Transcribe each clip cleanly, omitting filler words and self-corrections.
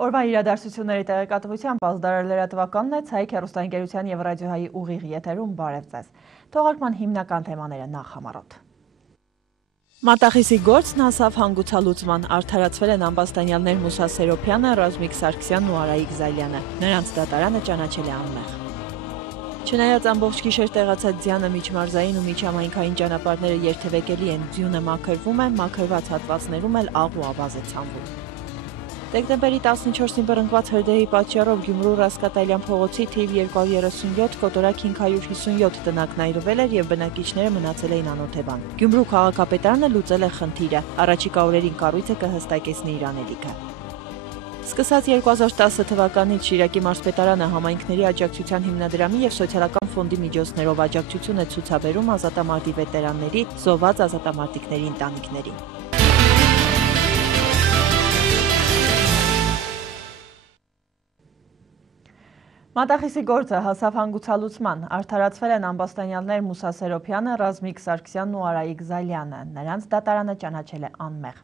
Օրվա իրադարձությունների տեղեկատվությամբ ազդարար լրատվականն է Ցայք հեռուստաընկերության և ռադիոհայի ուղիղ եթերում բարև ձեզ։ Թողարկման հիմնական թեմաները նախ համառոտ։ Մատախիսի գործն հասավ հանգուցալուծման, արդարացվել են ամբաստանյալներ Մուսա Սերոփյանը, Ռազմիկ Սարգսյանն ու Արայիկ Զալյանը, նրանց դատարանը ճանաչել է անմեղ։ Չնայած ամբողջ գիշեր տեղացած ձյանը միջմարզային ու միջհամայնքային ճանապարհները երթևեկելի են, ձյունը մաքրվում է, մաքրված հատվածներում էլ աղ ու ավազ է ցանվում։ Դեկտեմբերի 14-ին բռնկված հրդեհի պատճառով Գյումրու Ռասկատալյան փողոցի թիվ 237 կոտորակ 557 տնակն այրվել էր և բնակիչները մնացել էին անօթևան։ Գյումրու քաղաքապետարանը լուծել է խնդիրը, առաջիկա օրերին կառույցը կհստակեցնի իր անելիքը։ Սկսած 2010 թվականից Շիրակի մարզպետարանը համայնքների աջակցության հիմնադրամի և սոցիալական ֆոնդի միջոցներով աջակցություն է ցուցաբերում ազատամարտի վետերանների, զոհված ազատամարտիկների ընտանիքներին։ Մատախիսի գործը հասավ հանգուցալուծման, արդարացվել են ամբաստանյալներ Մուսա Սերոփյանը, Ռազմիկ Սարգսյանն ու Արայիկ Զալյանը, նրանց դատարանը ճանաչել է անմեղ։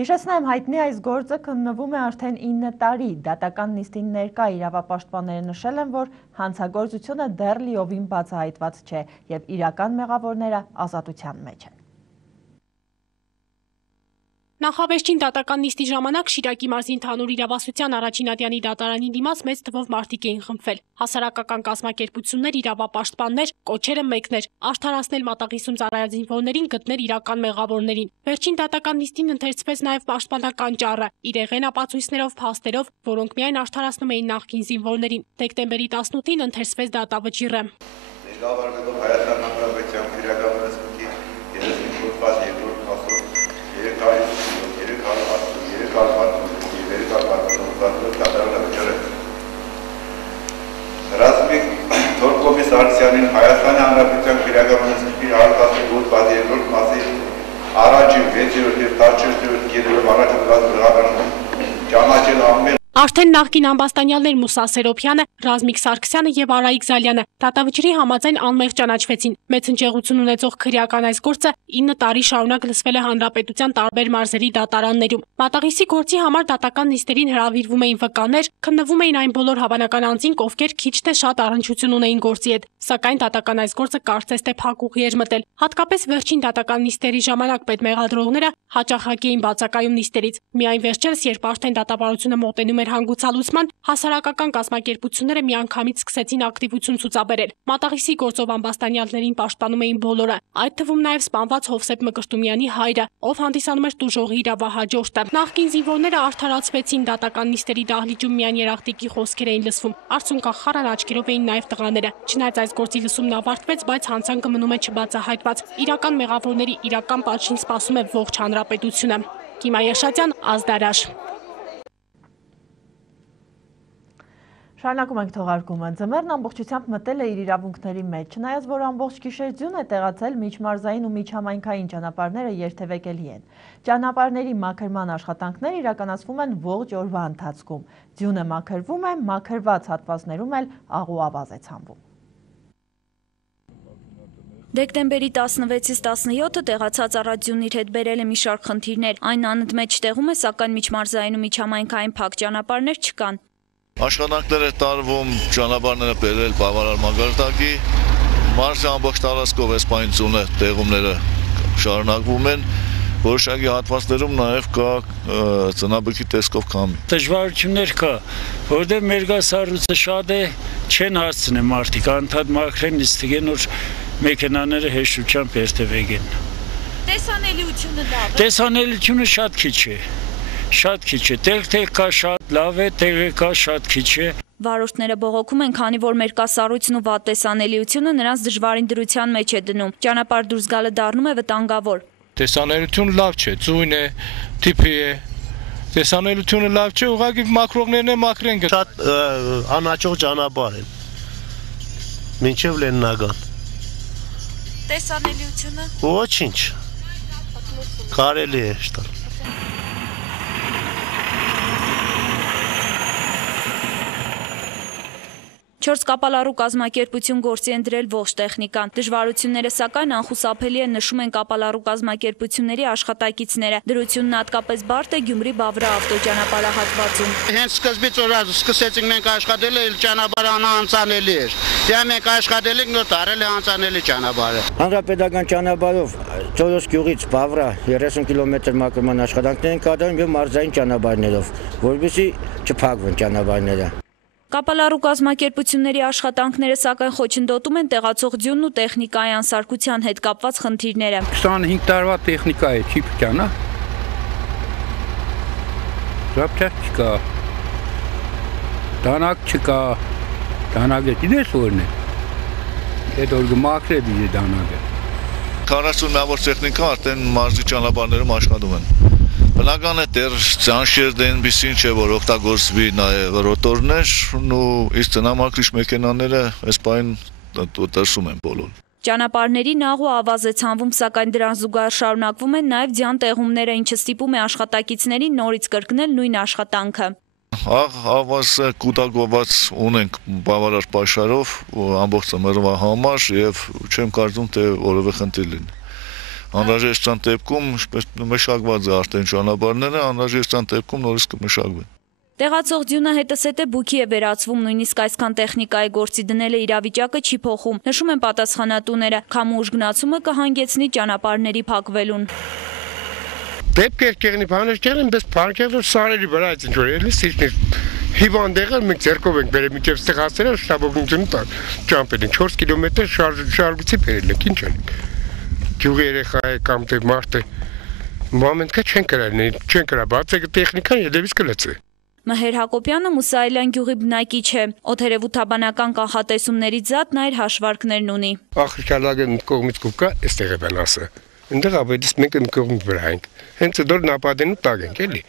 Հիշեցնեմ, հայտնի այս գործը քննվում է արդեն 9 տարի, դատական նիստին ներկա իրավապաշտպանները նշել են, որ հանցագործությունը դեռ լիովին բացահայտված չէ և իրական մեղավորները ազատության մեջ են։ Նախավերջին դատական նիստի ժամանակ Շիրակի մարզի ընդհանուր իրավասության առաջին ատյանի դատարանի դիմաց մեծ թվով մարդիկ էին խմբվել։ Հասարակական կազմակերպություններ, իրավապաշտպաններ, կոչերը մեկն էր՝ արդարացնել Մատախիսում ծառայազինվորներին, գտնել իրական մեղավորներին։ Վերջին դատական նիստին ընթերցվեց նաև պաշտպանական ճառը՝ իրեղեն ապացույցներով, փաստերով, որոնք միայն արդարացնում էին նախկին զինվորներին։ Դեկտեմբերի 18-ին ընթերցվեց դատավճիռը։ Ռազմիկ Թորկոմիս Սարգսյանին Հայաստանի Հանրապետության քրեական արտադրության բազի երկրորդ մասի առաջին 6-րդ և 14-րդ գիրերով առաջադրված բռնկանը ճանաչել անմեղ։ Արդեն նախկին ամբաստանյալներ Մուսա Սերոփյանը, Ռազմիկ Սարգսյանը և Արայիկ Զալյանը դատավճռի համաձայն անմեղ ճանաչվեցին։ Մեծ հնչեղություն ունեցող քրեական այս գործը 9 տարի շարունակ լսվել է հանրապետության տարբեր մարզերի դատարաններում։ Մատաղիսի գործի համար դատական նիստերին հրավիրվում էին վկաներ, քննվում էին այն բոլոր հավանական անձինք, ովքեր քիչ թե շատ առնչություն ունեին գործի հետ։ Սակայն դատական այս գործը կարծես թե փակուղի էր մտել։ Հատկապես վերջին դատական նիստերի ժամանակ պետմեղադրողները հաճախակի էին բացակայում նիստերից։ Միայն վերջերս, երբ արդեն դատավարությունը մոտենում էր հանգուցալուծման, հասարակական կազմակերպությունները միանգամից սկսեցին ակտիվություն ցուցաբերել։ Մատաղիսի գործով ամբաստանյալներին պաշտպանում էին բոլորը, այդ թվում նաև սպանված Հովսեփ Մկրտումյանի հայրը, ով հանդիսանում էր տուժողի իրավահաջորդը։ Նախկին զինվորները արդարացվեցին, դատական նիստերի դահլիճում միայն երախտիկի խոսքեր էին լսվում։ Արցունքախառն աչքերով էին նաև տղաները։ Չնայած այս գործի լսումն ավարտվեց, բայց հանցանքը մնում է չբացահայտված։ Իրական մեղավորների իրական պատժին սպասում է ողջ հանրապետությունը։ Կիմա Երշատյան, Ազդարար։ Շարունակում ենք թողարկումը։ Ձմեռն ամբողջությամբ մտել է իր իրավունքների մեջ, չնայած որ ամբողջ գիշեր ձյուն է տեղացել, միջմարզային ու միջհամայնքային ճանապարհները երթևեկելի են։ Ճանապարհների մաքրման աշխատանքները իրականացվում են ողջ օրվա ընթացքում։ Ձյունը մաքրվում է, մաքրված հատվածներում էլ աղ ու ավազ է ցանվում։ Դեկտեմբերի 16-ից 17-ը տեղացած առածյունն իր հետ բերել է մի շարք խնդիրներ։ Այն անընդմեջ տեղում է, սակայն միջմարզային ու միջհամայնքային փակ ճանապարհներ չկան։ Աշխատանքներ է տարվում, ճանապարհները բերել բավարար մակարդակի, մարզի ամբողջ տարածքով այս պայծունը տեղումները շարունակվում են, որոշակի հատվածներում նաև կա ծնաբրգի տեսքով քամի։ Դժվարություններ կա, որտեղ մեր գասառույցը շատ է, չեն հասցնեն մարդիկ, անդադ մաքրեն, ստիգեն, որ մեքենաները հեշտությամբ երթևեկեն։ Տեսանելիությունը լավ է։ Տեսանելիությունը շատ քիչ է։ Շատ քիչ է, տեղ կա շատ լավ է, տեղ կա շատ քիչ է։ Վարորդները բողոքում են, քանի որ մերկասառույցն ու վատ տեսանելիությունը նրանց դժվարին դրության մեջ է դնում։ Ճանապարհ դուրս գալը դառնում է վտանգավոր։ Տեսանելիությունը լավ չէ, ծույն է, թիփի է։ Տեսանելիությունը լավ չէ, ուղղակի մաքրողներն է մաքրեն։ Շատ անաճող ճանապարհ է։ Մինչև Լեննագան։ Տեսանելիությունը։ Ոչինչ։ Կարելի է շտալ։ 4 կապալառու կազմակերպություն գործի են դրել ողջ տեխնիկան։ Դժվարությունները սակայն անխուսափելի են, նշում են կապալառու կազմակերպությունների աշխատակիցները։ Դրությունն հատկապես բարդ է Գյումրի-Բավրա ավտոճանապարհահատվածում։ Հենց սկզբից որ սկսեցինք մենք աշխատել, ճանապարհը անանցանելի էր։ Դե մենք աշխատել ենք, նոր տարել է անցանելի ճանապարհը։ Հանրապետական ճանապարհով Ծորոս գյուղից Բավրա 30 կիլոմետր մաքրման աշխատանքներ են կատարում եւ մարզային ճանապարհներով, որովհետեւ չփակվեն ճանապարհները։ Կապալառու կազմակերպությունների աշխատանքները սակայն խոչընդոտում են տեղացող ձյունն ու տեխնիկայի անսարկության հետ կապված խնդիրները։ 25 տարվա տեխնիկա է, չի փճանա։ Զապչակ չկա։ Դանակ չկա։ Դանակը գիտես որն է։ Այդ օր գմակրե բիժ դանակը։ 40 միավոր տեխնիկա արդեն մարզի ճանապարհներում աշխատում են։ Բնական է դեռ ճանշերդեն բիսին չէ, որ օգտագործվի նաև ռոտորներ ու իսկ տնամակրիչ մեքենաները այս պայն տեսում են բոլոր։ Ճանապարհների նաղ ու ավազ է ցանվում, սակայն դրան զուգահեռ շարունակվում են նաև ձյան տեղումները, ինչը ստիպում է աշխատակիցներին նորից կրկնել նույն աշխատանքը։ Ավազը կուտակված ունենք բավարար պաշարով ամբողջ ծմերվա համար եւ չեմ կարծում թե որևէ խնդիր լինի։ Անհրաժեշտության դեպքում մշակված է արդեն ճանապարհները, անհրաժեշտության դեպքում նորից կմշակվեն։ Տեղացող ձյունը հետզհետե բուքի է վերածվում, նույնիսկ այսքան տեխնիկայի գործի դնելը իրավիճակը չի փոխում, նշում են պատասխանատուները, քամու ուժգնացումը կհանգեցնի ճանապարհների փակվելուն։ Դեպքեր կեղնի բանջարն են, բայց բանկերով սարերի վրա այդ ինչ որ էլի սիջնի հիվանդեղը մենք ձերկով ենք բերել մինչև ստեղ հասել շտաբօգնությունը ճամփել են 4 կիլոմետր շարժուցի բերել ենք, ինչ անենք։ Գյուղի երեխա է կամ թե մարդ է մոմենտը չեն կրալ բացե տեխնիկան ելևից կլծի։ Մհեր Հակոբյանը Մուսայելյան գյուղի բնակիչ է, օդերևութաբանական կանխատեսումներից զատ նա իր հաշվարկներն ունի։ Ախրկալագը կողմից կուկա, այստեղ է բանասը։ Այնտեղ ապետից մենք են կողմից վրա ենք։ Հենց դոր նապադենու տակ ենք, էլի։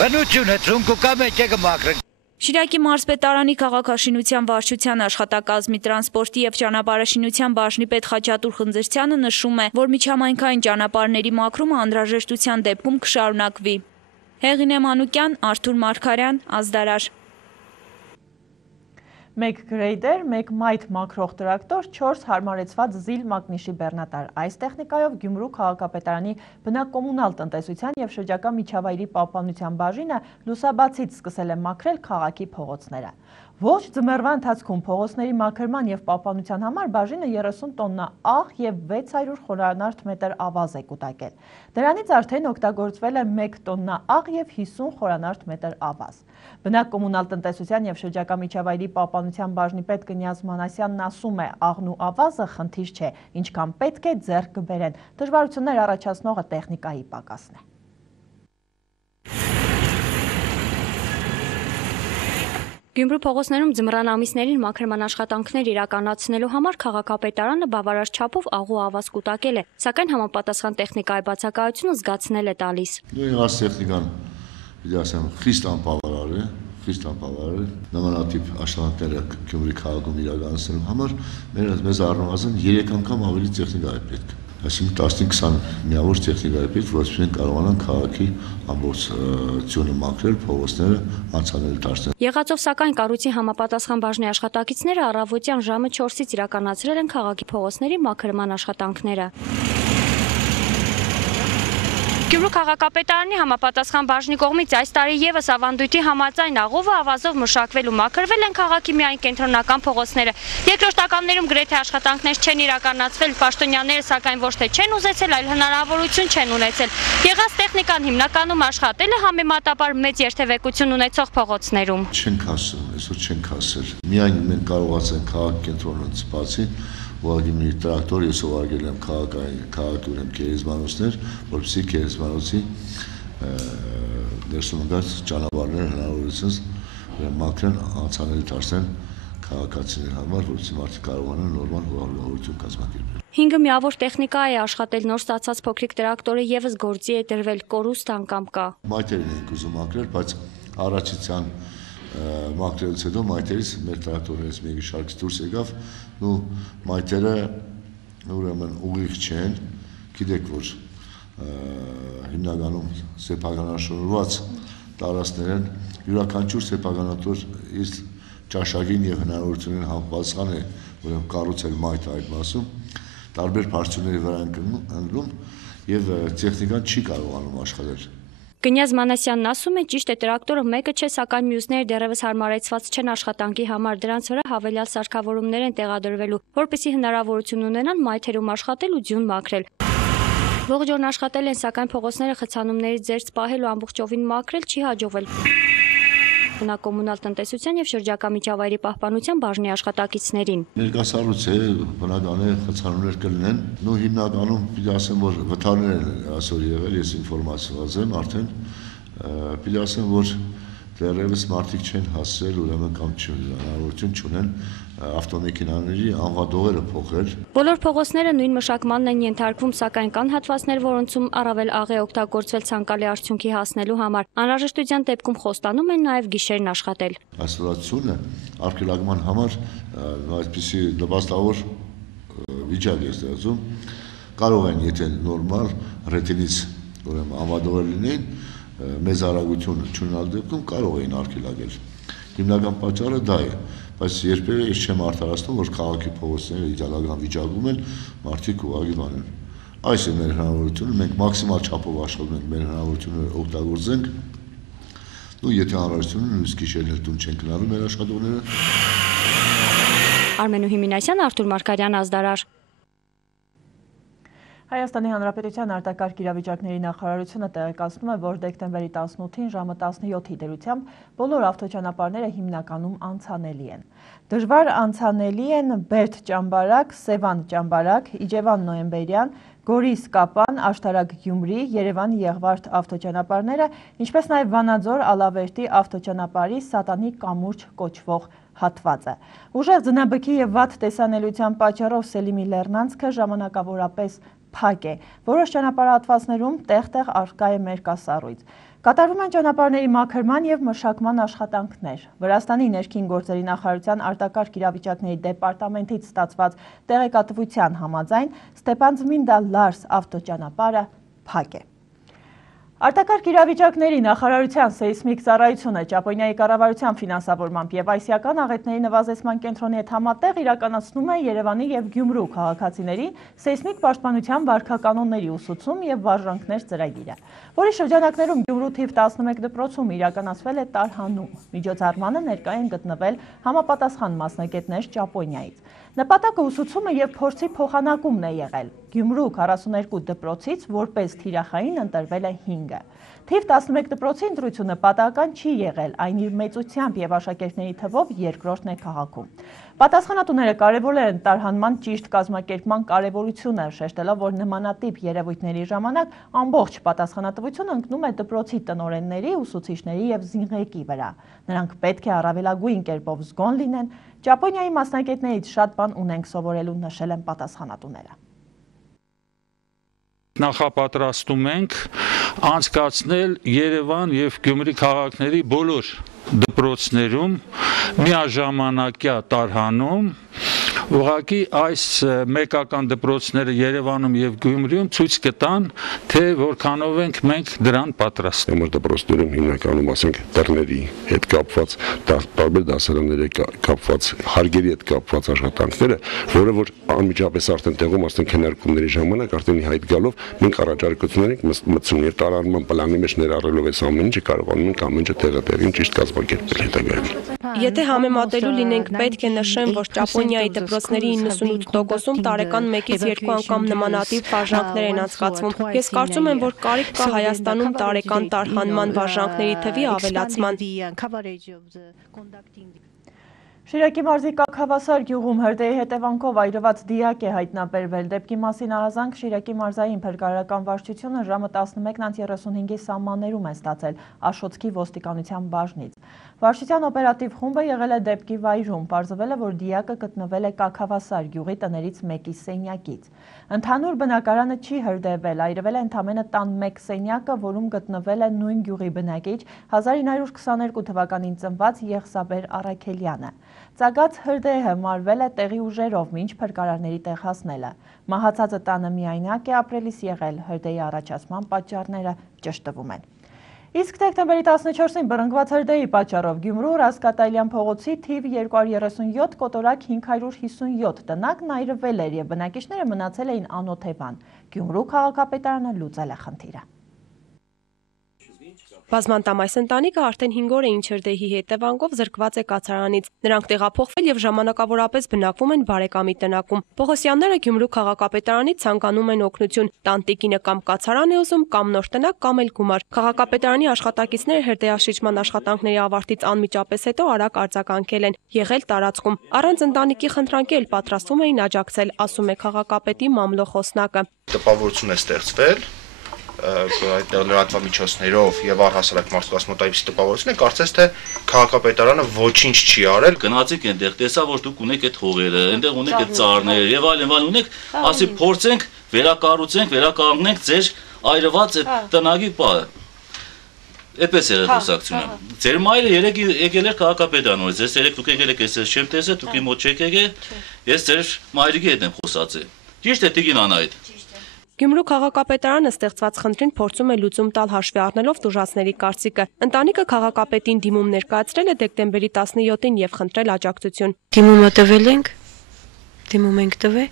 Բնությունը ծունկուկա մեջ է կմակրենք։ Շիրակի մարզպետարանի քաղաքաշինության վարչության աշխատակազմի տրանսպորտի եւ ճանապարհաշինության բաժնի պետ Խաչատուր Խնձրցյանը նշում է, որ միջհամայնքային ճանապարհների մաքրումը անհրաժեշտության դեպքում կշարունակվի։ Հեղինե Մանուկյան, Արթուր Մարգարյան, Ազդարար։ 1 գրեյդեր, 1 մայթ մաքրող տրակտոր, 4 հարմարեցված զիլ մագնիշի բեռնատար։ Այս տեխնիկայով Գյումրու քաղաքապետարանի բնակոմունալ տնտեսության եւ շրջակա միջավայրի պահպանության բաժինը լուսաբացից սկսել է մաքրել քաղաքի փողոցները։ Ողջ ձմեռվա ընթացքում փողոցների մաքրման եւ պահպանության համար բաժինը 30 տոննա աղ եւ 600 խորանարդ մետր ավազ է կուտակել։ Դրանից արդեն օգտագործվել է 1 տոննա աղ եւ 50 խորանարդ մետր ավազ։ Բնակոմունալ տնտեսության եւ շրջակա միջավայրի պահպանության բաժնի պետ Կնյազ Մանասյանն ասում է, աղն ու ավազը խնդիր չէ, ինչքան պետք է ձեռք կբերեն։ Դժվարություններ առաջացնողը տեխնիկայի պակասն է։ Գյումրու փողոցներում ձմռան ամիսներին մաքրման աշխատանքներ իրականացնելու համար քաղաքապետարանը բավարար չափով աղու ավազ կուտակել է, սակայն համապատասխան տեխնիկայի բացակայությունը զգացնել է տալիս։ Նույն այս տեխնիկան, ասեմ, խիստ անբավարար է, նմանատիպ աշխատանքները Գյումրի քաղաքում իրականացնելու համար մեզ առնվազն 3 անգամ ավելի տեխնիկա է պետք։ Այսինքն 15-20 միավոր տեխնիկա է պետք, որովհետեւ մենք կարողանանք քաղաքի ամբողջ ձյունը մաքրել, փողոցները անցանելի դարձնել։ Եղածով սակայն կառույցի համապատասխան բաժնի աշխատակիցները առավոտյան ժամը 4-ից իրականացրել են քաղաքի փողոցների մաքրման աշխատանքները։ Գյումրու քաղաքապետարանի համապատասխան բաժնի կողմից այս տարի եւս ավանդույթի համաձայն աղովը ավազով մշակվել ու մաքրվել են քաղաքի միայն կենտրոնական փողոցները։ Երկրորդականներում գրեթե աշխատանքներ չեն իրականացվել, պաշտոնյաները սակայն ոչ թե չեն ուզեցել, այլ հնարավորություն չեն ունեցել։ Եղած տեխնիկան հիմնականում աշխատել է համեմատաբար մեծ երթևեկություն ունեցող փողոցներում։ Չենք հասել, այսօր չենք հասել։ Միայն մենք կարողացանք քաղաք կենտրոնից բացի ուղղակի մի տրակտոր ես ուղարկել եմ քաղաքի ուրեմն գերեզմանոցներ, որպեսզի գերեզմանոցի ներսում ընկած ճանապարհները հնարավորությունս մաքրեն, անցանելի դարձնեն քաղաքացիների համար, որպեսզի մարդիկ կարողանան նորմալ հաղորդություն կազմակերպել։ 5 միավոր տեխնիկա է աշխատել, նոր ստացած փոքրիկ տրակտորը եւս գործի է դրվել, կորուստ անգամ կա։ Մայթերին ենք ուզում մաքրել, բայց առաջիցյան մաքրելուց հետո մայթերից մեր տրակտորներից մեկի շարքից դուրս եկավ ու մայթերը ուրեմն ուղիղ չեն, գիտեք որ հիմնականում սեփականաշնորհված տարածքներ են, յուրաքանչյուր սեփականատար իր ճաշակին եւ հնարավորություններին համապատասխան է ուրեմն կառուցել մայթ այդ մասում, տարբեր բարձունների վրա ընկնում եւ տեխնիկան չի կարողանում աշխատել։ Կնյազ Մանասյանն ասում է, ճիշտ է, տրակտորը մեկը չէ, սակայն մյուսները դեռևս հարմարեցված չեն աշխատանքի համար, դրանց վրա հավելյալ սարքավորումներ են տեղադրվելու, որպեսզի հնարավորություն ունենան մայթերում աշխատել ու ձյուն մաքրել։ Ողջ օրն աշխատել են, սակայն փողոցները խցանումներից զերծ պահել ու ամբողջովին մաքրել չի հաջողվել։ Բնակոմունալ տնտեսության եւ շրջակա միջավայրի պահպանության բաժնի աշխատակիցներին։ Ներկայացառույց է, բնական է, խցանումներ կլինեն, ու հիմնականում պիտի ասեմ, որ վթարներ են այսօր եղել, ես ինֆորմացիված եմ արդեն, պիտի ասեմ, որ դեռևս մարդիկ չեն հասցրել, ուրեմն կամ հնարավորություն չունեն ավտոմեքենաների անվադողերը փոխել։ Բոլոր փողոցները նույն մշակմանն են ենթարկվում, սակայն կան հատվածներ, որոնցում առավել աղ է օգտագործվել ցանկալի արդյունքի հասնելու համար։ Անհրաժեշտության դեպքում խոստանում են նաև գիշերն աշխատել։ Աստվածությունը արգելակման համար այսպիսի լվաստավոր վիճակ է ստեղծում, կարող են, եթե նորմալ ռետինից ուրեմն անվադողեր լինեն, մեծ արագություն չունենալ դեպքում կարող էին արգելակել։ Հիմնական պատճառը դա է, բայց երբևէ ես չեմ արդարացնում, որ քաղաքի փողոցները իդեալական վիճակում են, մարդիկ ուղղակի բան են։ Այս է մեր հնարավորությունը, մենք մաքսիմալ չափով աշխատում ենք, մեր հնարավորությունները օգտագործենք, ու եթե անհրաժեշտություն ունի, նույնիսկ գիշերներ տուն չեն գնալու մեր աշխատողները։ Արմենու Հիմինասյան, Արթուր Մարգարյան, Ազդարար։ Հայաստանի Հանրապետության արտակարգ իրավիճակների նախարարությունը տեղեկացնում է, որ դեկտեմբերի 18-ին ժամը 17-ի դրությամբ բոլոր ավտոճանապարհները հիմնականում անցանելի են։ Դժվար անցանելի են Բերդ-Ճամբարակ, Սևան-Ճամբարակ, Իջևան-Նոյեմբերյան, Գորիս-Կապան, Աշտարակ-Գյումրի, Երևան-Եղվարդ ավտոճանապարհները, ինչպես նաև Վանաձոր-Ալավերդի ավտոճանապարհի Սատանի կամուրջ կոչվող հատվածը։ Ուժեղ ձնաբքի եւ վատ տեսանելիության պատճառով Սելիմի լեռնանցքը ժամանակավորապես փակ է։ Որոշ ճանապարհատվածներում տեղ-տեղ առկա է մերկասառույց։ Կատարվում են ճանապարհների մաքրման եւ մշակման աշխատանքներ։ Վրաստանի ներքին գործերի նախարարության արտակարգ իրավիճակների դեպարտամենտից ստացված տեղեկատվության համաձայն Ստեփանձմինդա-Լարս ավտոճանապարհը փակ է։ Արտակարգ իրավիճակների նախարարության սեյսմիկ ծառայությունը Ճապոնիայի կառավարության ֆինանսավորմամբ եւ այսիական աղետների նվազեցման կենտրոնի հետ համատեղ իրականացնում է Երևանի եւ Գյումրու քաղաքացիներին սեյսմիկ պաշտպանության վարքականոնների ուսուցում եւ վարժանքներ ծրագիրը, որի շրջանակներում Գյումրու թիվ 11 դպրոցում իրականացվել է տարհանում։ Միջոցառմանը ներկա են գտնվել համապատասխան մասնագետներ Ճապոնիայից։ Նպատակը ուսուցումը եւ փորձի փոխանակումն է եղել։ Գյումրու 42 դպրոցից որպես թիրախային ընտրվել է 5-ը։ Թիվ 11 դպրոցի ընտրությունը պատահական չի եղել, այն իր մեծությամբ եւ աշակերտների թվով երկրորդն է քաղաքում։ Պատասխանատուները կարևորել են տարհանման ճիշտ կազմակերպման կարևորությունը, շեշտելով, որ նմանատիպ երևույթների ժամանակ ամբողջ պատասխանատվությունը ընկնում է դպրոցի տնօրենների, ուսուցիչների եւ զինղեկի վրա։ Նրանք պետք է առավելագույն կերպով զգոն լինեն։ Ճապոնիայի մասնագետներից շատ բան ունենք սովորելու, նշել են պատասխանատուները։ Նախապատրաստում ենք անցկացնել Երևան եւ Գյումրի քաղաքների բոլոր դպրոցներում միաժամանակյա տարհանում, ուղղակի այս մեկական դպրոցները Երևանում եւ Գյումրիում ցույց կտան, թե որքանով ենք մենք դրան պատրաստ։ Մեր դպրոցներում հիմնականում ասենք դռների հետ կապված, տարբեր դասարանների կապված, հարգերի հետ կապված աշխատանքները, որը որ անմիջապես արդեն տեղում ասենք քննարկումների ժամանակ արդեն հայտ գալով մենք առաջարկություններ ենք մտցնում եւ տարանման պլանի մեջ ներառելով այս ամեն ինչը կարողանում ենք ամեն ինչը տեղատեղին ճիշտ կազմակերպել հետագայում։ Եթե համեմատելու լինենք, պետք է նշեմ, որ Ճապոնիայի դպրոցների 98%-ում տարեկան 1-ից 2 անգամ նմանատիպ վարժանքներ են անցկացվում։ Ես կարծում եմ, որ կարիք կա Հայաստանում տարեկան տարհանման վարժանքների թվի ավելացման։ Շիրակի մարզի Կաքավասար գյուղում հրդեհի հետևանքով այրված դիակ է հայտնաբերվել։ Դեպքի մասին ահազանգ Շիրակի մարզային փրկարարական վարչությունը ժամը 11:35-ի սահմաններում է ստացել Աշոտսկի ոստիկանության բաժնից։ Վարչության օպերատիվ խումբը եղել է դեպքի վայրում, պարզվել է, որ դիակը գտնվել է Կաքավասար գյուղի տներից մեկի սենյակից։ Ընդհանուր բնակարանը չի հրդեհվել, այրվել է ընդամենը տան մեկ սենյակը, որում գտնվել է նույն գյուղի բնակիչ 1922 թվականին ծնված Եղսաբեր Առաքելյանը։ Ծագած հրդեհը մարվել է տեղի ուժերով, մինչ փրկարարների տեղ հասնելը։ Մահացածը տանը միայնակ է ապրելիս եղել, հրդեհի առաջացման պատճառները ճշտվում են։ Իսկ դեկտեմբերի 14-ին բռնկված հրդեհի պատճառով Գյումրու Ռասկատայլյան փողոցի թիվ 237 կոտորակ 557 տնակն այրվել էր եւ բնակիչները մնացել էին անօթևան։ Գյումրու քաղաքապետարանը լուծել է խնդիրը։ Բազմանտամ այս ընտանիքը արդեն 5 օր է ինչ հրդեհի հետևանքով զրկված է կացարանից։ Նրանք տեղափոխվել եւ ժամանակավորապես բնակվում են բարեկամի տնակում։ Պողոսյանները Գյումրու քաղաքապետարանից ցանկանում են օգնություն։ Տանտիկինը կամ կացարան է ուզում, կամ նոր տնակ, կամ էլ գումար։ Քաղաքապետարանի աշխատակիցները հրդեհաշիջման աշխատանքների ավարտից անմիջապես հետո արագ արձագանքել են, եղել տարածքում։ Առանց ընտանիքի խնդրանքի էլ պատրաստվում էին աջակցել, ասում է քաղաքապետի մամլո խոսնակը։ Տպավորություն է ստեղծվել այդ լրատվամիջոցներով եւ առհասարակ մարդկանց մոտ այդպես տպավորություն է, կարծես թե քաղաքապետարանը ոչինչ չի արել։ Գնացիք այնտեղ, տեսա որ դուք ունեք այդ հողերը, այնտեղ ունեք այդ ծառները եւ այլն ունեք, ասի փորձենք վերակառուցենք, վերականգնենք ձեր այրված այդ տնագի պահը։ Այդպես է խոսակցությունը։ Ձեր մայրը երեք եկել էր քաղաքապետարան, ձեզ երեք դուք եկել եք, ես չեմ տեսել, դուք իմ մոտ չեք եկել, ես ձեր մայրիկի հետ եմ խոսացել։ Ճիշտ է, Տիկին Անահիտ։ Գյումրու քաղաքապետարանը ստեղծված խնդրին փորձում է լուծում տալ հաշվի առնելով տուժածների կարծիքը։ Ընտանիքը քաղաքապետին դիմում ներկայացրել է դեկտեմբերի 17-ին եւ խնդրել աջակցություն։ Դիմումը տվել ենք, դիմում ենք տվել։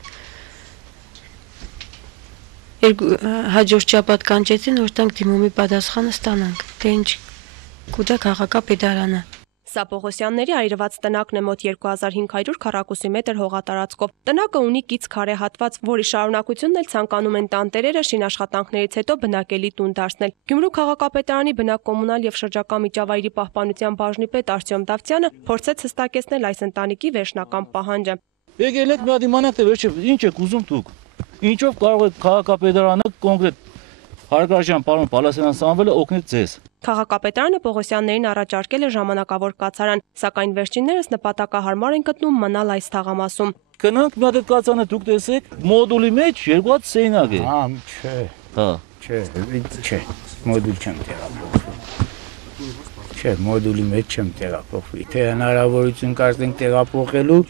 Հաջորդ շաբաթ կանչեցին, որ տանք դիմումի պատասխանը ստանանք։ Թե ինչ կուտա քաղաքապետարանը։ Սա Պողոսյանների այրված տնակն է մոտ 2500 քառակուսի մետր հողատարածքով։ Տնակը ունի կից քարե հատված, որի շարունակությունն էլ ցանկանում են տանտերերը շինաշխատանքներից հետո բնակելի տուն դարձնել։ Գյումրու քաղաքապետարանի բնակկոմունալ եւ շրջակա միջավայրի պահպանության բաժնի պետ Արտյոմ Դավթյանը փորձեց հստակեցնել այս ընտանիքի վերջնական պահանջը։ Եկել եք մի հատ իմանաք թե վերջը ինչ եք ուզում դուք։ Ինչով կարող է քաղաքապետարանը կոնկրետ Հարգարժան պարոն Պալասյանյան Սամվելը օգնել ձեզ։ Քաղաքապետարանը Պողոսյաններին առաջարկել է ժամանակավոր կացարան, սակայն վերջիններս նպատակահարմար են գտնում մնալ այս թաղամասում։ Գնանք մի հատ կացանը դուք տեսեք, մոդուլի մեջ երկու հատ սենյակ է։ Չէ։ Հա։ Չէ, մոդուլ չեմ տեղափոխվում։ Չէ, մոդուլի մեջ չեմ տեղափոխվի։ Թե հնարավորություն կարծենք տեղափոխելու,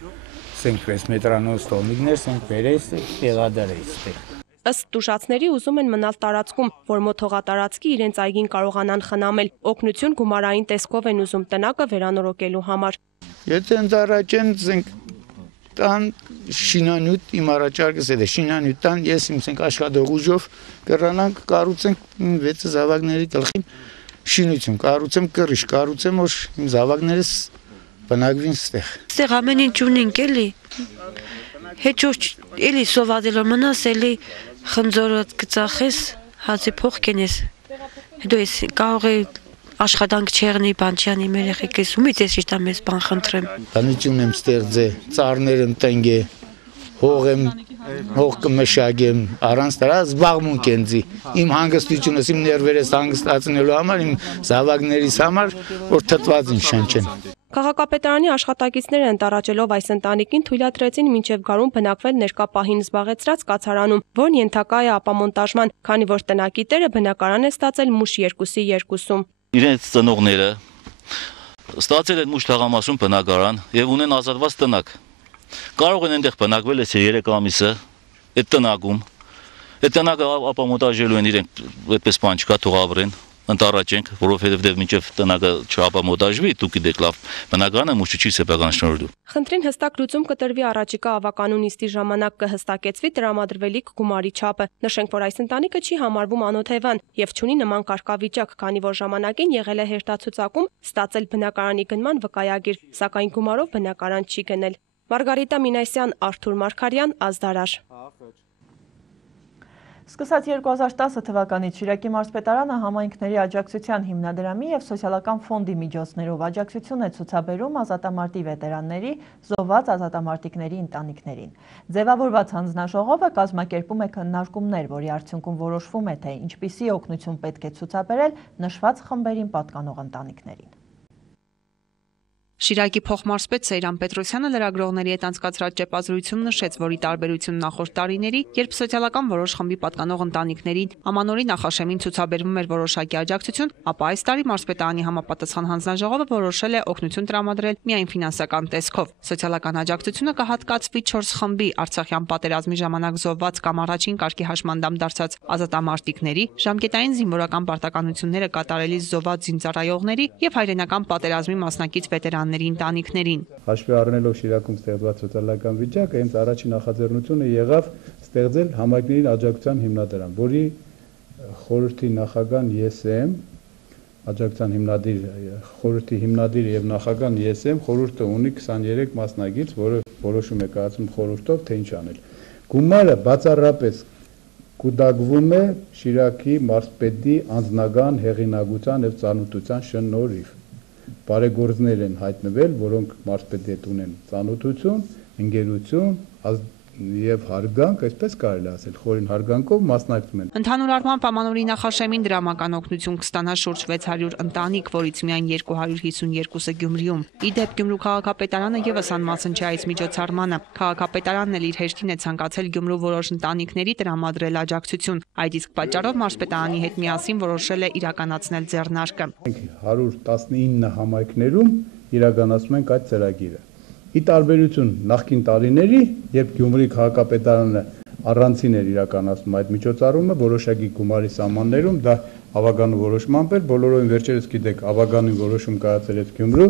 ասենք 6 մետրանոց տոմիկներ, ասենք բերես, տեղադրեի այստեղ։ Ըստ տուժածների ուզում են մնալ տարածքում, որ մոտ հողատարածքի իրենց այգին կարողանան խնամել։ Օգնություն գումարային տեսքով են ուզում տնակը վերանորոգելու համար։ Եթե ինձ առաջեն ասենք տան շինանյութ իմ առաջարկս է շինանյութ տան, ես իմ ասենք աշխատող ուժով կռանանք կառուցենք 6 զավակների գլխին շինություն, կառուցեմ կռիչ, կառուցեմ որ իմ զավակներս բնակվին ստեղ։ Ստեղ ամեն ինչ ունենք էլի։ Հետ ոչ էլի սովադելով մնաս էլի խնձորդ կծախես, հացի փող կենես։ Հետո ես կարող է աշխատանք չեղնի, բան չանի մեր եղեք ես ումից ես իշտա մեզ բան խնդրեմ։ Բանություն եմ ստեղծե, ծառներ եմ տնգե, հող կմշակեմ, առանց դրա զբաղմունք ենձի։ Իմ հանգստությունս, իմ ներվերս հանգստացնելու համար, իմ զավակներիս համար, որ թթված են շնչեն։ Քաղաքապետարանի աշխատակիցները ընտառաջելով այս ընտանիքին թույլատրեցին մինչև գարուն բնակվել ներկա պահին զբաղեցրած կացարանում, որն ենթակա է ապամոնտաժման, քանի որ տնակի տերը բնակարան է ստացել մուշ 2-ի 2-ում։ Իրենց ծնողները ստացել են մուշ թաղամասում բնակարան եւ ունեն ազատված տնակ։ Կարող են այնտեղ բնակվել 3 ամիսը այդ տնակում։ Այդ տնակը ապամոնտաժելու են իրենք այդպես բան չկա թող ապրեն։ Ընտառաջենք, որովհետև մինչև տնակը չապամոնտաժվի, դուք գիտեք լավ, բնակարանը մուշը չի սեփական շնորհելու։ Խնդրին հստակ լուծում կտրվի առաջիկա ավականու նիստի ժամանակ կհստակեցվի տրամադրվելիք գումարի չափը։ Նշենք, որ այս ընտանիքը չի համարվում անօթևան եւ չունի նման կարգավիճակ, քանի որ ժամանակին եղել է հերթացուցակում ստացել բնակարանի գնման վկայագիր, սակայն գումարով բնակարան չի գնել։ Մարգարիտա Մինասյան, Արթուր Մարգարյան, Ազդարար։ Սկսած 2010 թվականից Շիրակի մարզպետարանը համայնքների աջակցության հիմնադրամի եւ սոցիալական ֆոնդի միջոցներով աջակցություն է ցուցաբերում ազատամարտի վետերանների, զոհված ազատամարտիկների ընտանիքներին։ Ձևավորված հանձնաժողովը կազմակերպում է քննարկումներ, որի արդյունքում որոշվում է, թե ինչպիսի օգնություն պետք է ցուցաբերել նշված խմբերին պատկանող ընտանիքներին։ Շիրակի փոխմարզպետ Սեյրան Պետրոսյանը լրագրողների հետ անցկացրած ճեպազրույցում նշեց, որ ի տարբերություն նախորդ տարիների, երբ սոցիալական որոշ խմբի պատկանող ընտանիքներին ամանորի նախաշեմին ցուցաբերվում էր որոշակի աջակցություն, ապա այս տարի մարզպետարանի համապատասխան հանձնաժողովը որոշել է օգնություն տրամադրել միայն ֆինանսական տեսքով։ Սոցիալական աջակցությունը կհատկացվի 4 խմբի՝ Արցախյան պատերազմի ժամանակ զոհված կամ առաջին կարգի հաշմանդամ դարձած ազատամարտիկների, ժամկետային զինվորական պարտականությունները կատարելիս զոհված զինծառայողների եւ հայրենական պատերազմի մասնակից վետերանների ընտանիքներին։ Հաշվի առնելով Շիրակում ստեղծված սոցիալական վիճակը, հենց առաջին նախաձեռնությունը եղավ ստեղծել համայնքների աջակցության հիմնադրամ, որի խորհրդի նախագահն ես եմ, աջակցության խորհրդի հիմնադիր եւ նախագահն ես եմ, խորհուրդը ունի 23 մասնագետ, որը որոշում է կայացում խորհրդով, թե ինչ անել։ Գումարը բացառապես կուտակվում է Շիրակի մարզպետի անձնական հեղինակության եւ ծանոթության շնորհիվ։ Բարեգործներ են հայտնվել, որոնք մարզպետի հետ ունեն ծանոթություն, ընկերություն, եւ հարգանք, այսպես կարելի ասել, խորին հարգանքով մասնակցում են։ Ընդհանուր առմամբ ամանորի նախաշեմին դրամական օգնություն կստանա շուրջ 600 ընտանիք, որից միայն 252-ը Գյումրիում։ Ի դեպ Գյումրու քաղաքապետարանը եւս անմասն չէ այս միջոցառմանը։ Քաղաքապետարանն էլ իր հերթին է ցանկացել Գյումրու որոշ ընտանիքների տրամադրել աջակցություն։ Այդ իսկ պատճառով մարզպետարանի հետ միասին որոշել է իրականացնել ձեռնարկը։ 119 համայնքներում իրականացնում ենք այդ ծրագիրը։ Ի տարբերություն նախկին տարիների, երբ Գյումրի քաղաքապետարանը առանցին էր իրականացնում այդ միջոցառումը, որոշակի գումարի սահմաններում, դա ավագանու որոշմամբ էր, բոլորովին վերջերս գիտեք, ավագանու որոշում կայացրեց Գյումրու,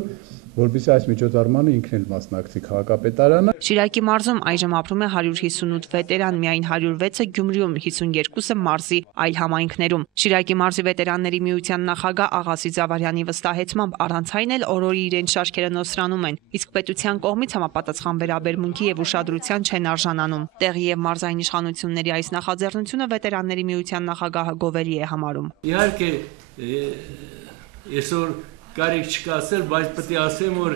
որպեսզի այս միջոցառմանը ինքն էլ մասնակցի քաղաքապետարանը։ Շիրակի մարզում այժմ ապրում է 158 վետերան, միայն 106-ը Գյումրիում, 52-ը մարզի այլ համայնքներում։ Շիրակի մարզի վետերանների միության նախագահ Աղասի Զավարյանի վստահեցմամբ առանց այն էլ օրորի իրենց շարքերը նոսրանում են, իսկ պետության կողմից համապատասխան վերաբերմունքի եւ ուշադրության չեն արժանանում։ Տեղի եւ մարզային իշխանությունների այս նախաձեռնությունը վետերանների միության նախագահը գովելի է համարում։ Իհարկե, այսօր կարիք չկա ասել, բայց պետք է ասեմ, որ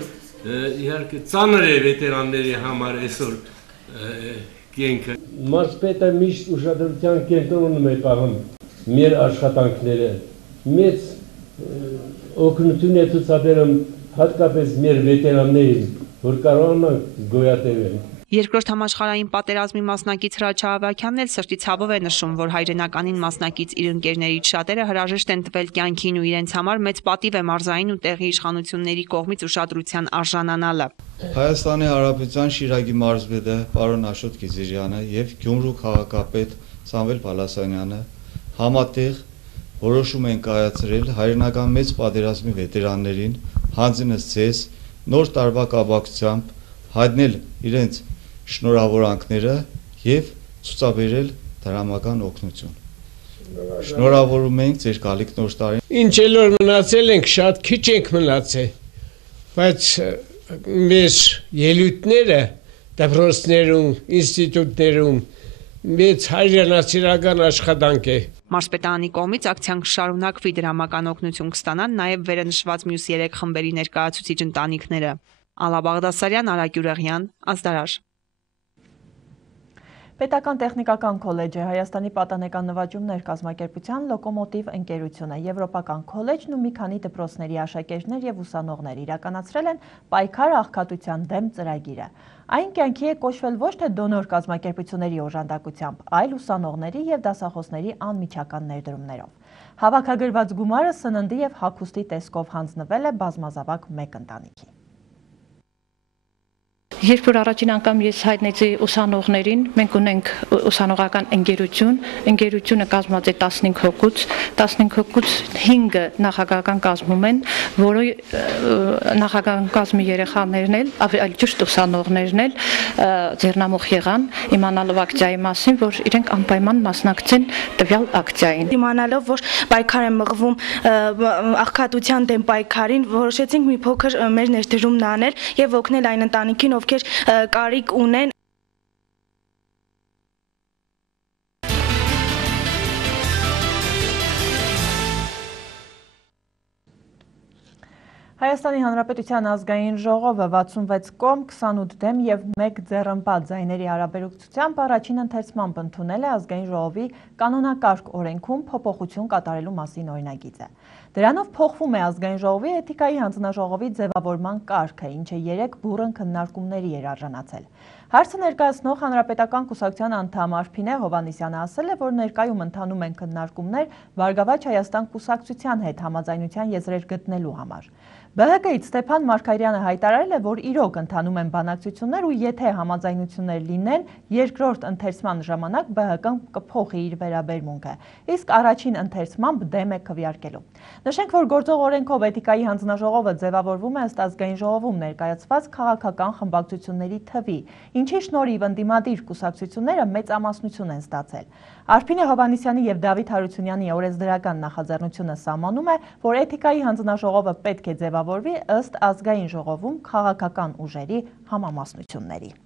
իհարկե ծանր է վետերանների համար այսօր կենքը։ Մարզպետը միշտ ուշադրության կենտրոնում է պահում մեր աշխատանքները։ Մեծ օգնություն է ցուցաբերում հատկապես մեր վետերաններին, որ կարողանան գոյատևել։ Երկրորդ համաշխարհային պատերազմի մասնակից Հրաչյա Ավագյանն էլ սրտի ցավով է նշում, որ հայրենականին մասնակից իր ընկերներից շատերը հրաժեշտ են տվել կյանքին ու իրենց համար մեծ պատիվ է մարզային ու տեղի իշխանությունների կողմից ուշադրության արժանանալը։ Հայաստանի Հանրապետության Շիրակի մարզպետը պարոն Աշոտ Գիզիրյանը եւ Գյումրու քաղաքապետ Սամվել Պալասանյանը համատեղ որոշում են կայացրել հայրենական մեծ պատերազմի վետերաններին հանձինս ձեզ նոր տարվա կապակցությամբ հայտնել իրենց շնորհավորանքները եւ ցուցաբերել դրամական օգնություն։ Շնորհավորում ենք ձեր գալիք նոր տարին։ Ինչ էլ որ մնացել ենք, շատ քիչ ենք մնացել, բայց մեր ելույթները դպրոցներում, ինստիտուտներում մեծ հայրենասիրական աշխատանք է։ Մարզպետարանի կողմից ակցիան կշարունակվի, դրամական օգնություն կստանան նաև վերնշված մյուս 3 խմբերի ներկայացուցիչ ընտանիքները։ Ալա Բաղդասարյան, Արա Գյուրեղյան, Ազդարար։ Պետական տեխնիկական քոլեջը, Հայաստանի պատանեկան նվաճումներ կազմակերպության Լոկոմոտիվ ընկերությունը, Եվրոպական քոլեջն ու մի քանի դպրոցների աշակերտներ եւ ուսանողներ իրականացրել են պայքար աղքատության դեմ ծրագիրը։ Այն կյանքի է կոչվել ոչ թե դոնոր կազմակերպությունների օժանդակությամբ, այլ ուսանողների եւ դասախոսների անմիջական ներդրումներով։ Հավաքագրված գումարը սննդի եւ հագուստի տեսքով հանձնվել է բազմազավակ մեկ ընտանիքի։ Երբ որ առաջին անգամ ես հայտնեցի ուսանողներին, մենք ունենք ուսանողական ընկերություն, ընկերությունը կազմված է 15 հոգուց, 15 հոգուց 5-ը նախագահական կազմում են, որը նախագահական կազմի երեխաներն էլ, այլ ճիշտ ուսանողներն էլ ձեռնամուխ եղան, իմանալով ակցիայի մասին, որ իրենք անպայման մասնակցեն տվյալ ակցիային։ Իմանալով, որ պայքար է մղվում աղքատության դեմ պայքարին, որոշեցինք մի փոքր մեր ներդրումն անել եւ օգնել այն ընտանիքին, ովքեր կարիք ունեն։ Հայաստանի Հանրապետության ազգային ժողովը 66 կողմ, 28 դեմ եւ 1 ձեռնպատ ձայների հարաբերակցությամբ առաջին ընթերցմամբ ընդունել է ազգային ժողովի կանոնակարգ օրենքում փոփոխություն կատարելու մասին օրինագիծը։ Դրանով փոխվում է ազգային ժողովի էթիկայի հանձնաժողովի ձևավորման կարգը, ինչը 3 բուռն քննարկումների էր արժանացել։ Հարցը ներկայացնող Հանրապետական կուսակցության անդամ Արփինե Հովհաննիսյանը ասել է, որ ներկայում ընթանում են քննարկումներ Բարգավաճ Հայաստան կուսակցության հետ համաձայնության եզրեր գտնելու համար։ ԲՀԿ-ից Ստեփան Մարգարյանը հայտարարել է, որ իրոք ընթանում են բանակցություններ ու եթե համաձայնություններ լինեն, երկրորդ ընթերցման ժամանակ ԲՀԿ-ն կփոխի իր վերաբերմունքը, իսկ առաջին ընթերցմամբ դեմ է քվեարկելու։ Նշենք, որ գործող օրենքով էթիկայի հանձնաժողովը ձևավորվում է ըստ ազգային ժողովում ներկայացված քաղաքական խմբակցությունների թվի, ինչի շնորհիվ ընդդիմադիր կուսակցությունները մեծամասնություն են ստացել։ Արփինե Հովհաննիսյանի եւ Դավիթ Հարությունյանի օրենսդրական նախաձեռնությունը սահմանում է, որ էթիկայի հանձնաժողովը պետք է ձևավորվի ըստ ազգային ժողովում քաղաքական ուժերի համամասնությունների։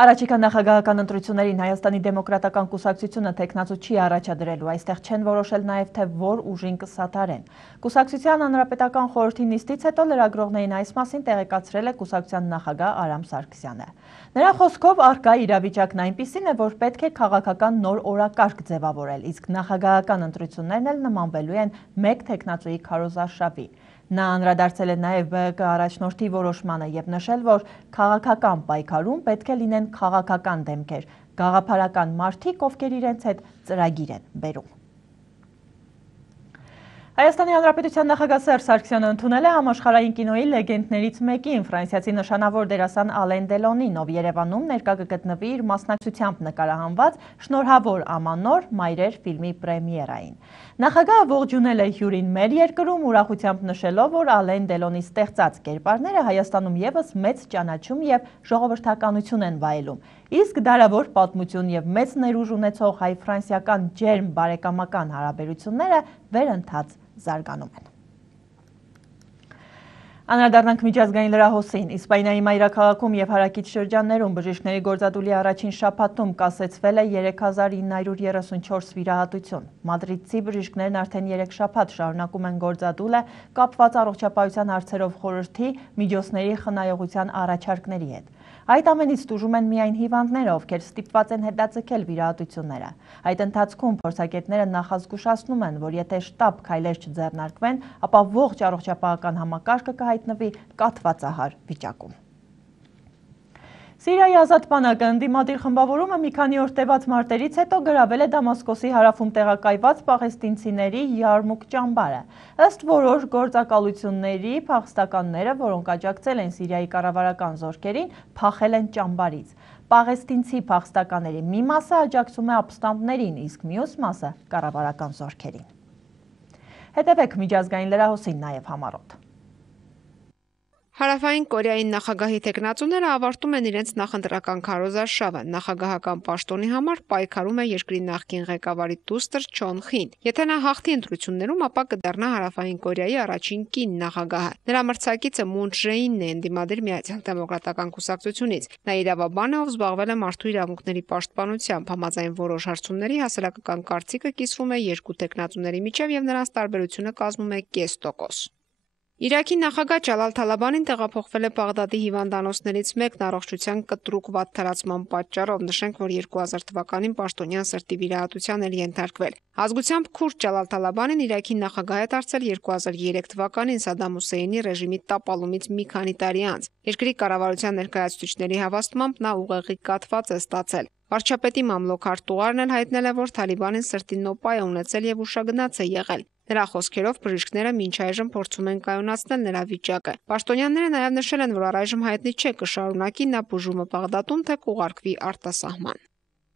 Առաջիկա նախագահական ընտրություններին Հայաստանի դեմոկրատական կուսակցությունը տեխնացու չի առաջադրելու, այստեղ չեն որոշել նաև թե որ ուժին կսատարեն։ Կուսակցության հանրապետական խորհրդի նիստից հետո լրագրողներին այս մասին տեղեկացրել է կուսակցության նախագահ Արամ Սարգսյանը։ Նրա խոսքով առկա իրավիճակն այնպիսին է, որ պետք է քաղաքական նոր օրակարգ ձևավորել, իսկ նախագահական ընտրություններն էլ նմանվելու են մեկ տեխնացուի քարոզարշավի։ Նա անդրադարձել է նաև ԲՀԿ առաջնորդի որոշմանը եւ նշել, որ քաղաքական պայքարում պետք է լինեն քաղաքական դեմքեր, գաղափարական մարդիկ, ովքեր իրենց հետ ծրագիր են բերում։ Հայաստանի Հանրապետության նախագահ Սերժ Սարգսյանը ընդունել է համաշխարհային կինոյի լեգենդներից մեկին, ֆրանսիացի նշանավոր դերասան Ալեն Դելոնին, ով Երևանում ներկա կգտնվի իր մասնակցությամբ նկարահանված Շնորհավոր Ամանոր Մայրեր ֆիլմի պրեմիերային։ Նախագահը ողջունել է հյուրին մեր երկրում, ուրախությամբ նշելով, որ Ալեն Դելոնի ստեղծած կերպարները Հայաստանում եւս մեծ ճանաչում եւ ժողովրդականություն են վայելում, իսկ դարավոր պատմություն եւ մեծ ներուժ ունեցող հայ-ֆրանսիական ջերմ բարեկամական հարաբերությունները վերընթաց զարգանում են։ Անդրադառնանք միջազգային լրահոսին։ Իսպանիայի մայրաքաղաքում եւ հարակից շրջաններում բժիշկների գործադուլի առաջին շաբաթում կասեցվել է 3934 վիրահատություն։ Մադրիդցի բժիշկներն արդեն 3 շաբաթ շարունակում են գործադուլը կապված առողջապահության հարցերով խորհրդի միջոցների խնայողության առաջարկների հետ։ Այդ ամենից տուժում են միայն հիվանդները, ովքեր ստիպված են հետաձգել վիրահատությունները։ Այդ ընթացքում փորձագետները նախազգուշացնում են, որ եթե շտապ քայլեր չձեռնարկվեն, ապա ողջ առողջապահական համակարգը կհայտնվի կաթվածահար վիճակում։ Սիրիայի ազատ բանակը ընդդիմադիր խմբավորումը մի քանի օր տևած մարտերից հետո գրավել է Դամասկոսի հարավում տեղակայված պաղեստինցիների Յարմուկ ճամբարը։ Ըստ որոշ գործակալությունների փախստականները, որոնք աջակցել են Սիրիայի կառավարական զորքերին, փախել են ճամբարից։ Պաղեստինցի փախստականների մի մասը աջակցում է ապստամբներին, իսկ մյուս մասը կառավարական զորքերին։ Հետևեք միջազգային լրահոսին նաև համառոտ։ Հարավային Կորեայի նախագահի տեխնացուները ավարտում են իրենց նախընտրական քարոզարշավը։ Նախագահական պաշտոնի համար պայքարում է երկրի նախկին ղեկավարի դուստր Չոն Խին։ Եթե նա հաղթի ընտրություններում, ապա կդառնա Հարավային Կորեայի առաջին կին նախագահը։ Նրա մրցակիցը Մուն Ջեինն է ընդդիմադիր Միացյալ դեմոկրատական կուսակցությունից։ Նա իրավաբան է, ով զբաղվել է մարդու իրավունքների պաշտպանությամբ։ Համաձայն որոշ հարցումների հասարակական կարծիքը կիսվում է երկու տեխնացուների միջև եւ նրանց տարբերությունը կազմում է 0.5%։ Իրաքի նախագահ Ջալալ Թալաբանին տեղափոխվել է Բաղդադի հիվանդանոցներից մեկն առողջության կտրուկ վատթարացման պատճառով։ Նշենք, որ 2000 թվականին պաշտոնյան սրտի վիրահատության էր ենթարկվել։ Ազգությամբ քուրդ Ջալալ Թալաբանին Իրաքի նախագահ է դարձել 2003 թվականին Սադամ Հուսեյնի ռեժիմի տապալումից մի քանի տարի անց։ Երկրի կառավարության ներկայացուցիչների հավաստմամբ նա ուղեղի կաթված է ստացել։ Վարչապետի մամլոք արտուղարն էլ հայտնել է, որ Թալիբանին սրտի նոպա է ունեցել եւ ուշագնաց է եղել։ Նրա խոսքերով բժիշկները մինչ այժմ փորձում են կայունացնել նրա վիճակը։ Պաշտոնյաները նաև նշել են, որ առայժմ հայտնի չէ կշարունակի նա բուժումը Բաղդադում, թե կուղարկվի արտասահման։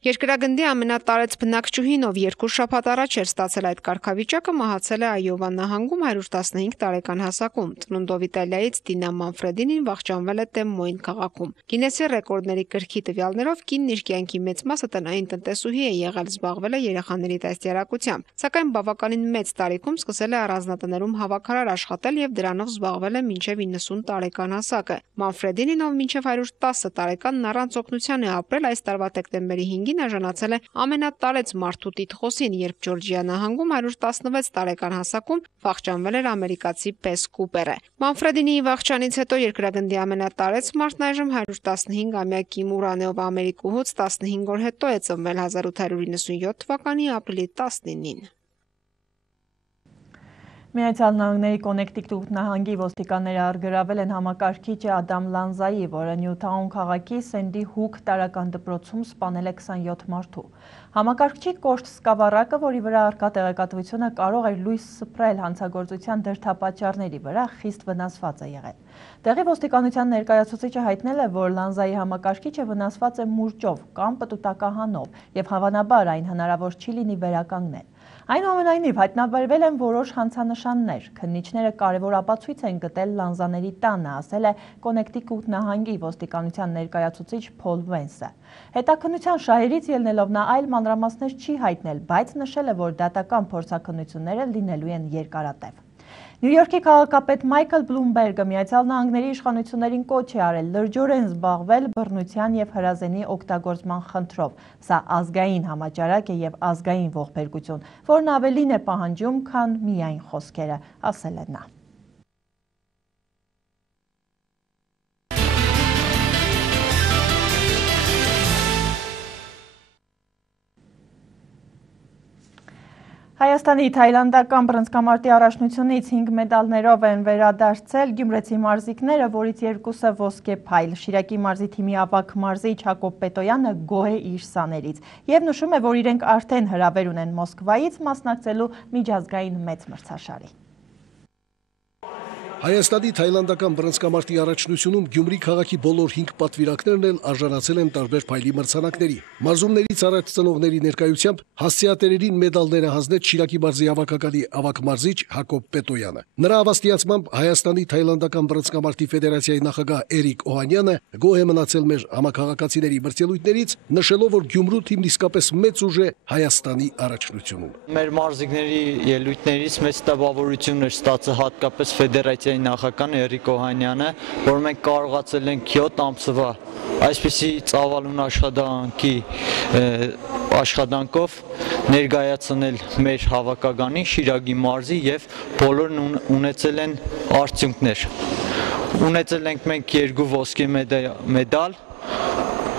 Երկրագնդի ամենատարեց բնակչուհին, ով 2 շաբաթ առաջ էր ստացել այդ կարգավիճակը, մահացել է Այովա նահանգում 115 տարեկան հասակում։ Ծնունդով Իտալիայից Դինա Մանֆրեդինին վախճանվել է Դեմ Մոին քաղաքում։ Գինեսի ռեկորդների գրքի տվյալներով կինն իր կյանքի մեծ մասը տնային տնտեսուհի է եղել, զբաղվել է երեխաների դաստիարակությամբ, սակայն բավականին մեծ տարիքում սկսել է առանձնատներում հավաքարար աշխատել եւ դրանով զբաղվել է մինչեւ 90 տարեկան հասակը։ Մանֆրեդինին, ով մինչեւ 110 տարեկանն առանց օգնության է ապրել, այս տարվա դեկտեմբերի 5-ին արժանացել է ամենատարեց մարդու տիտղոսին, երբ Ջորջիա նահանգում 116 տարեկան հասակում վախճանվել էր ամերիկացի Պես Կուպերը։ Մանֆրեդինի վախճանից հետո երկրագնդի ամենատարեց մարդն այժմ 115-ամյա Կիմ Ուրան է, ով ամերիկուհուց 15 օր հետո է ծնվել 1897 թվականի ապրիլի 19-ին։ Միացյալ Նահանգների Կոնեկտիկուտ նահանգի ոստիկանները առգրավել են համակարգիչ Ադամ Լանզայի, որը Նյութաուն քաղաքի Սենդի Հուք տարրական դպրոցում սպանել է 27 մարդու։ Համակարգչի կոշտ սկավառակը, որի վրա առկա տեղեկատվությունը կարող էր լույս սփռել հանցագործության դրդապատճառների վրա, խիստ վնասված է եղել։ Տեղի ոստիկանության ներկայացուցիչը հայտնել է, որ Լանզայի համակարգիչը վնասված է մուրճով կամ պտուտակահանով և հավանաբար այն հնարավոր չի լինի վերականգնել։ Այնուամենայնիվ հայտնաբերվել են որոշ հանցանշաններ, քննիչները կարևոր ապացույց են գտել Լանզաների տանը, ասել է Կոնեկտիկուտ նահանգի ոստիկանության ներկայացուցիչ Փոլ Վենսը։ Հետաքննության շահերից ելնելով նա այլ մանրամասներ չի հայտնել, բայց նշել է, որ դատական փորձաքննությունները լինելու են երկարատև։ Նյու Յորքի քաղաքապետ Մայքլ Բլումբերգը Միացյալ Նահանգների իշխանություններին կոչ է արել լրջորեն զբաղվել բռնության և հրազենի օգտագործման խնդրով։ Սա ազգային համաճարակ է և ազգային ողբերգություն, որն ավելին է պահանջում, քան միայն խոսքերը, ասել է նա։ Հայաստանի թայլանդական բռնցքամարտի առաջնությունից 5 մեդալներով են վերադարձել գյումրեցի մարզիկները, որից 2-ը ոսկե փայլ։ Շիրակի մարզի թիմի ավագ մարզիչ Հակոբ Պետոյանը գոհ է իր սաներից և նշում է, որ իրենք արդեն հրավեր ունեն Մոսկվայից մասնակցելու միջազգային մեծ մրցաշարի։ Հայաստանի թայլանդական բռնցքամարտի առաջնությունում Գյումրի քաղաքի բոլոր 5 պատվիրակներն էլ արժանացել են տարբեր փայլի մրցանակների։ Մարզումներից առաջ ծնողների ներկայությամբ հասցեատերերին մեդալները հանձնեց Շիրակի մարզի հավաքականի ավագ մարզիչ Հակոբ Պետոյանը։ Նրա հավաստիացմամբ Հայաստանի թայլանդական բռնցքամարտի ֆեդերացիայի նախագահ Էրիկ Օհանյանը գոհ է մնացել մեր համակարգացիների մրցելույթներից, նշելով, որ Գյումրու թիմն իսկապես մեծ ուժ է Հայաստանի առաջնությունում։ Մեր մարզիկների ելույթներից մեծ տպավորություն էր ստացել հատկապես ֆեդերացիայի նախագահ Էրիկ Օհանյանը, որ մենք կարողացել ենք 7 ամսվա այսպիսի ծավալուն աշխատանքով ներկայացնել մեր հավաքականին Շիրակի մարզի եւ բոլորն ունեցել են արդյունքներ։ Ունեցել ենք մենք 2 ոսկե մեդալ,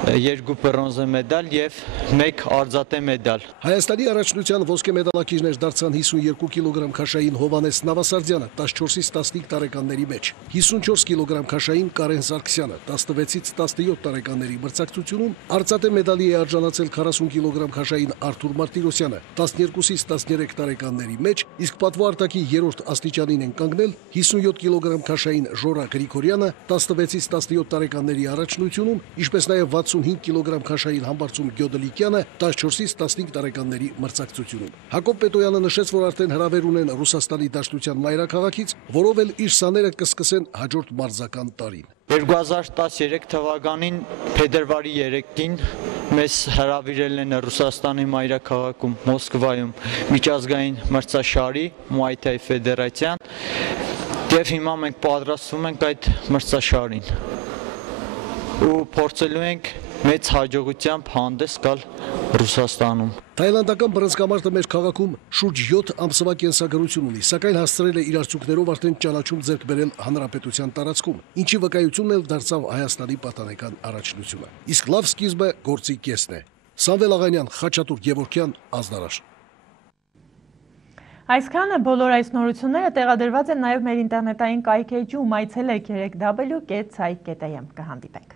2 բրոնզե մեդալ եւ 1 արծաթե մեդալ։ Հայաստանի առաջնության ոսկե մեդալակիրներ դարձան 52 կիլոգրամ քաշային Հովանես Նավասարդյանը 14-ից 15 տարեկանների մեջ, 54 կիլոգրամ քաշային Կարեն Սարգսյանը 16-ից 17 տարեկանների մրցակցությունում, արծաթե մեդալի է արժանացել 40 կիլոգրամ քաշային Արթուր Մարտիրոսյանը 12-ից 13 տարեկանների մեջ, իսկ պատվո արտակի 3-րդ աստիճանին են կանգնել 57 կիլոգրամ քաշային Ժորա Գրիգորյանը 16-ից 17 տարեկանների առաջնությունում, ինչպես նաև 65 կիլոգրամ քաշային Համբարձում Գյոդլիկյանը 14-ից 15 տարեկանների մրցակցությունում։ Հակոբ Պետոյանը նշեց, որ արդեն հրավեր ունեն Ռուսաստանի Դաշնության մայրաքաղաքից, որով էլ իր սաները կսկսեն հաջորդ մարզական տարին։ 2013 թվականին փետրվարի 3-ին մեզ հրավիրել են Ռուսաստանի մայրաքաղաքում Մոսկվայում միջազգային մրցաշարի Muay Thai ֆեդերացիան, եւ հիմա մենք պատրաստվում ենք այդ մրցաշարին ու փորձելու ենք մեծ հաջողությամբ հանդես գալ Ռուսաստանում։ Թայլանդական բռնցքամարտը մեր քաղաքում շուրջ 7 ամսվա կենսագրություն ունի, սակայն հասցրել է իր արդյունքներով արդեն ճանաչում ձեռք բերել հանրապետության տարածքում, ինչի վկայությունն էլ դարձավ Հայաստանի պատանեկան առաջնությունը։ Իսկ լավ սկիզբը գործի կեսն է։ Սամվել Աղանյան, Խաչատուր Գևորգյան, Ազդարաշ։ Այսքանը բոլոր այս նորությունները տեղադրված են նաև մեր ինտերնետային կայքեջում, այցելեք www.ցայք.am կհանդիպենք։